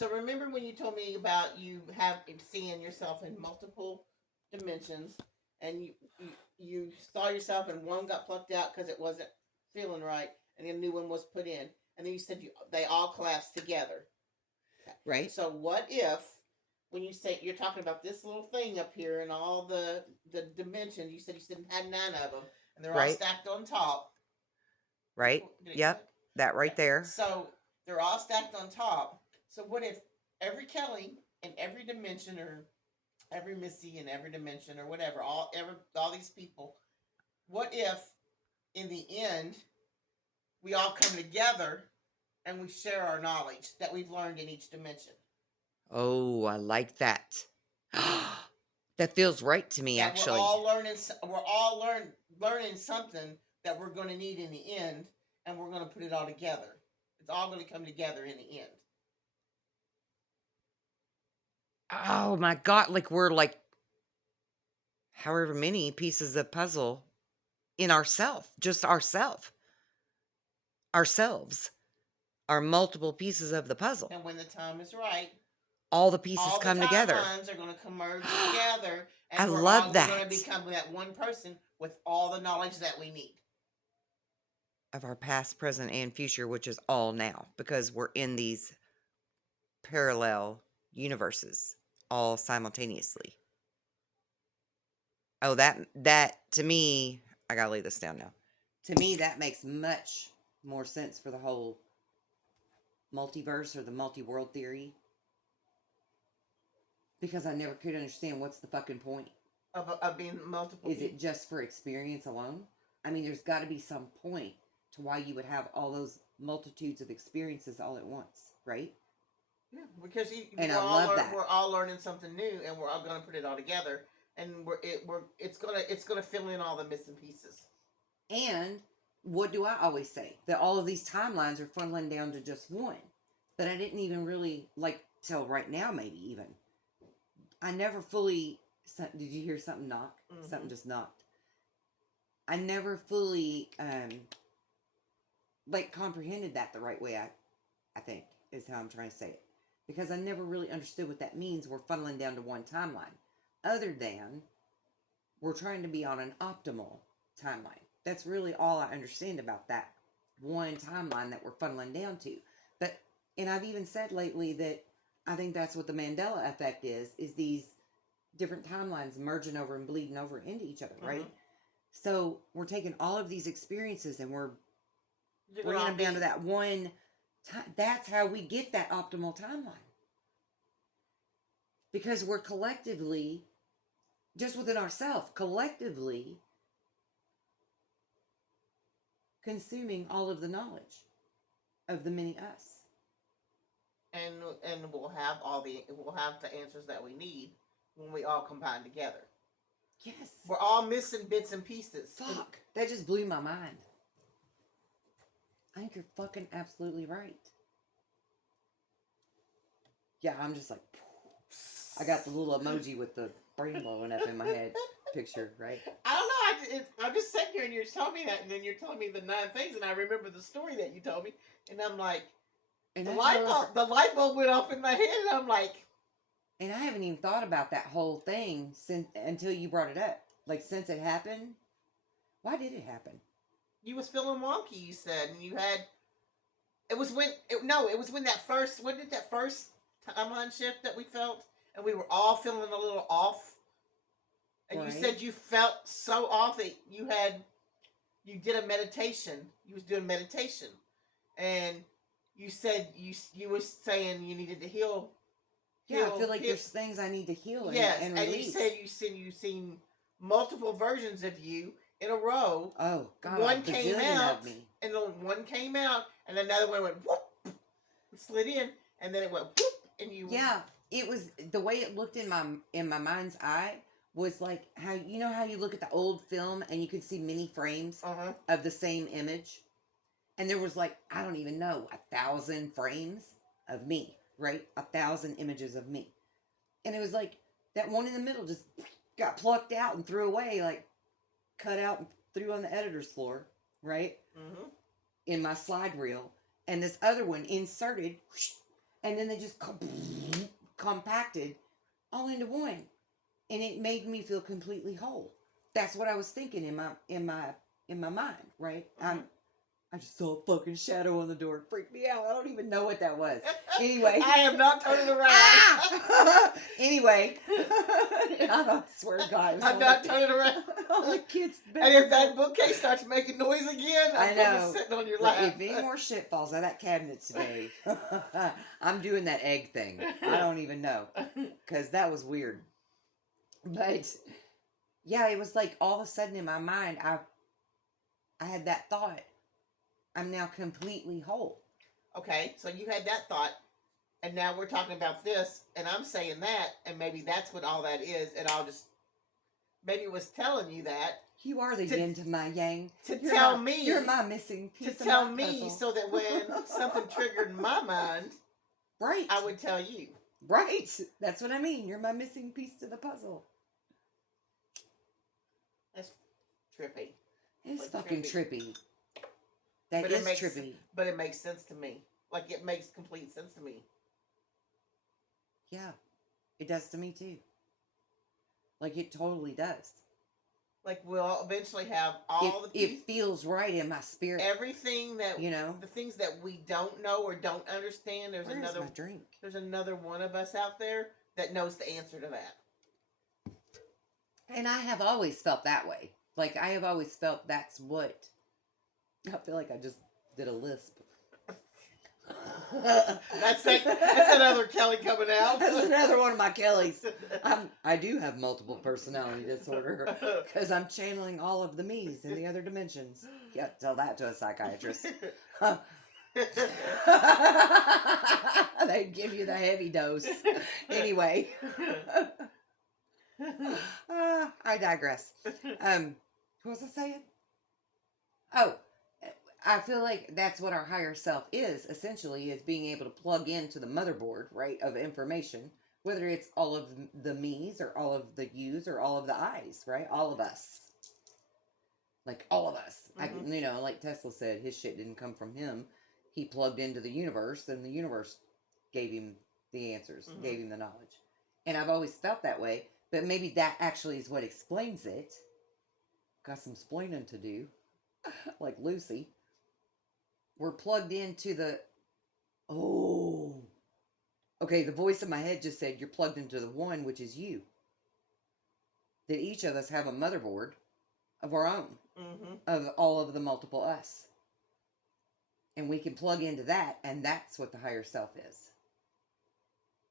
So remember when you told me about you have seeing yourself in multiple dimensions, and you saw yourself and one got plucked out because it wasn't feeling right, and a new one was put in, and then you said they all collapsed together. Right? So what if when you say you're talking about this little thing up here and all the dimensions, you said had 9 of them, and they're all Right? stacked on top. Right? Did it Yep. click? That right Okay. there. So they're all stacked on top. So what if every Kelly in every dimension, or every Missy in every dimension, or whatever, all these people, what if in the end we all come together and we share our knowledge that we've learned in each dimension? Oh, I like that. That feels right to me, That we're actually. all learning. Learning something that we're going to need in the end, and we're going to put it all together. It's all going to come together in the end. Oh my God. Like we're like however many pieces of puzzle in ourself, just ourselves are multiple pieces of the puzzle. And when the time is right, All the pieces all the come together. timelines are going to converge together, I and love we're going to that. become that one person with all the knowledge that we need. Of our past, present, and future, which is all now, because we're in these parallel universes all simultaneously. Oh, that to me, I gotta lay this down now. To me, that makes much more sense for the whole multiverse or the multi-world theory, because I never could understand what's the fucking point. Of being multiple. Is it just for experience alone? I mean, there's got to be some point to why you would have all those multitudes of experiences all at once, right? Yeah, because and I love that. We're all learning something new, and we're all going to put it all together, and it's gonna fill in all the missing pieces. And what do I always say? That all of these timelines are funneling down to just one. But I didn't even really, like, till right now, maybe even. I never fully. Did you hear something knock? Mm-hmm. Something just knocked. I never fully, like, comprehended that the right way, I think, is how I'm trying to say it. Because I never really understood what that means. We're funneling down to one timeline. Other than we're trying to be on an optimal timeline. That's really all I understand about that one timeline that we're funneling down to. But, and I've even said lately that I think that's what the Mandela effect is these different timelines merging over and bleeding over into each other, right? Mm-hmm. So we're taking all of these experiences and we're bringing them down to that one time. That's how we get that optimal timeline. Because we're collectively, just within ourselves, collectively consuming all of the knowledge of the many us. And we'll have the answers that we need when we all combine together. Yes. We're all missing bits and pieces. Fuck. That just blew my mind. I think you're fucking absolutely right. Yeah, I'm just like, I got the little emoji with the brain blowing up in my head picture, right? I don't know. I'm just sitting here and you're telling me that, and then you're telling me the 9 things, and I remember the story that you told me, and I'm like, and the light bulb went off in my head, and I'm like, and I haven't even thought about that whole thing until you brought it up. Like, since it happened, why did it happen? You was feeling wonky, you said, and you had. It was when that first. When did that first timeline shift that we felt, and we were all feeling a little off. And right. You said you felt so off that you did a meditation. You was doing meditation, and you said you were saying you needed to heal. Yeah, I feel like there's things I need to heal. Yes, and release. And you said you've seen multiple versions of you in a row. Oh God, one came out, and then one came out, and another one went whoop, slid in, and then it went whoop, and you. Yeah, it was the way it looked in my mind's eye was like how you look at the old film and you could see many frames of the same image, and there was like I don't even know 1,000 frames of me. Right? 1,000 images of me. And it was like that one in the middle just got plucked out and threw away, like cut out and threw on the editor's floor, right? Mm-hmm. In my slide reel. And this other one inserted, whoosh, and then they just compacted all into one, and it made me feel completely whole. That's what I was thinking in my mind, right? I just saw a fucking shadow on the door. It freaked me out. I don't even know what that was. Anyway. I am not turning around. Ah! Anyway. I swear to God. I'm not turning around. All the kids. And if that bookcase starts making noise again, I'm going to be sitting on your lap. If any more shit falls out of that cabinet today, I'm doing that egg thing. I don't even know. Because that was weird. But, yeah, it was like all of a sudden in my mind, I had that thought. I'm now completely whole. Okay, so you had that thought, and now we're talking about this, and I'm saying that, and maybe that's what all that is, and I'll just, maybe it was telling you that. You are the yin to my yang. You're my missing piece. To tell me so that when something triggered in my mind, right, I would tell you. Right, that's what I mean. You're my missing piece to the puzzle. That's trippy. It's like fucking trippy. That is trippy. But it makes sense to me. Like, it makes complete sense to me. Yeah. It does to me, too. Like, it totally does. Like, we'll eventually have all the pieces. It feels right in my spirit. Everything that, you know, the things that we don't know or don't understand, there's my drink? There's another one of us out there that knows the answer to that. And I have always felt that way. Like, I have always felt that's what... I feel like I just did a lisp. That's another Kelly coming out. That's another one of my Kellys. I do have multiple personality disorder because I'm channeling all of the me's in the other dimensions. Yeah, tell that to a psychiatrist. They give you the heavy dose. Anyway. I digress. What was I saying? Oh, I feel like that's what our higher self is, essentially, is being able to plug into the motherboard, right, of information, whether it's all of the me's or all of the you's or all of the I's, right? All of us. Like, all of us. Mm-hmm. Like Tesla said, his shit didn't come from him. He plugged into the universe, and the universe gave him the answers, mm-hmm. gave him the knowledge. And I've always felt that way, but maybe that actually is what explains it. Got some splaining to do, like Lucy. We're plugged into the... Oh. Okay, the voice in my head just said, you're plugged into the one, which is you. That each of us have a motherboard of our own. Mm-hmm. Of all of the multiple us. And we can plug into that, and that's what the higher self is.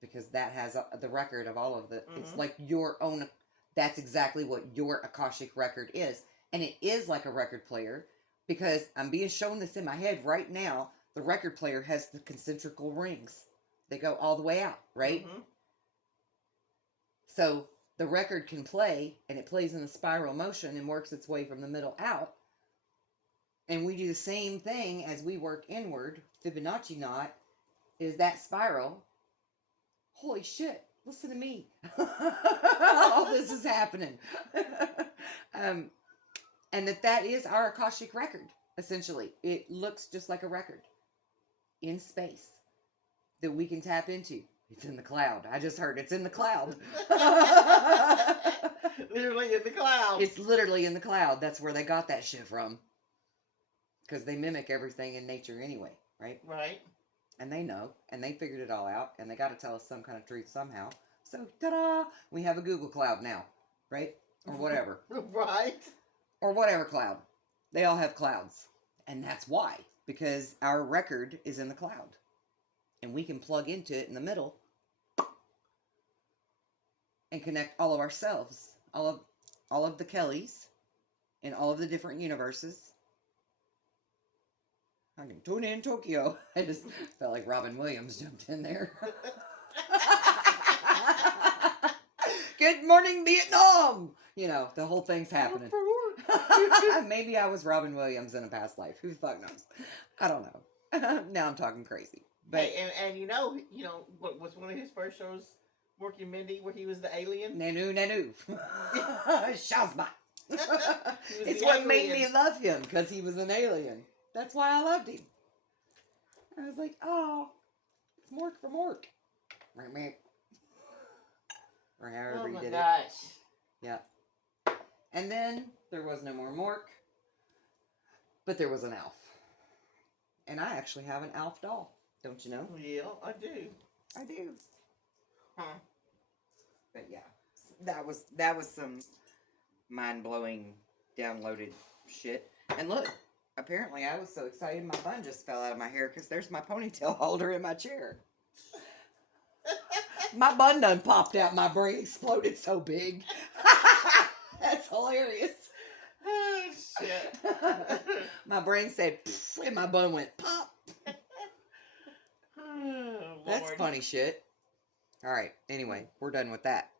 Because that has the record of all of the... Mm-hmm. It's like your own... That's exactly what your Akashic record is. And it is like a record player... Because I'm being shown this in my head right now. The record player has the concentrical rings. They go all the way out, right? Mm-hmm. So the record can play, and it plays in a spiral motion and works its way from the middle out. And we do the same thing as we work inward. Fibonacci knot is that spiral. Holy shit, listen to me. All this is happening. And that is our Akashic record, essentially. It looks just like a record in space that we can tap into. It's in the cloud. I just heard it's in the cloud. Literally in the cloud. It's literally in the cloud. That's where they got that shit from. Because they mimic everything in nature anyway, right? Right. And they know. And they figured it all out. And they got to tell us some kind of truth somehow. So, ta-da! We have a Google Cloud now, right? Or whatever. Right. Or whatever cloud. They all have clouds. And that's why. Because our record is in the cloud. And we can plug into it in the middle. And connect all of ourselves. All of the Kellys. In all of the different universes. I can tune in Tokyo. I just felt like Robin Williams jumped in there. Good morning, Vietnam! The whole thing's happening. Maybe I was Robin Williams in a past life. Who the fuck knows? I don't know. Now I'm talking crazy. But hey, and what was one of his first shows, Working Mindy, where he was the alien? Nanu. Shazma. It's what made me love him, because he was an alien. That's why I loved him. I was like, oh, It's Mork from Mork. Or however Oh you my did gosh. it. Yeah. And then there was no more Mork. But there was an Alf. And I actually have an Alf doll. Don't you know? Yeah, I do. I do. Huh. But yeah. That was some mind-blowing downloaded shit. And look, apparently I was so excited my bun just fell out of my hair because there's my ponytail holder in my chair. My bun done popped out. My brain exploded so big. That's hilarious. Oh, shit. My brain said, pfft, and my bun went pop. Oh, That's Lord. funny shit. All right. Anyway, we're done with that.